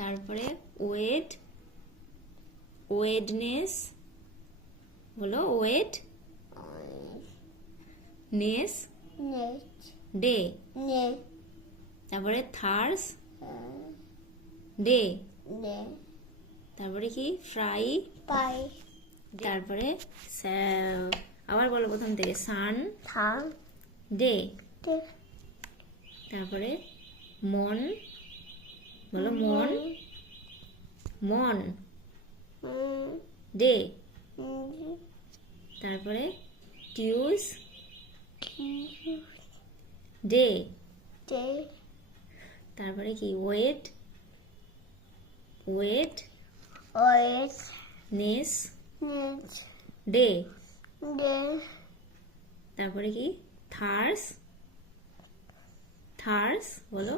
তারপরে ওয়েট, ওয়েডনেস, বলো wait নেস day. তারপরে থার্স ডে। তারপরে কি ফ্রাই। তারপরে আবার বলো প্রথম থেকে সান ডে। তারপরে মন, বলো মন, মন ডে। তারপরে টিউস ডে। তারপরে কি ওয়েট, ওয়েট নেস ডে। তারপরে কি থার্স, থার্স বলো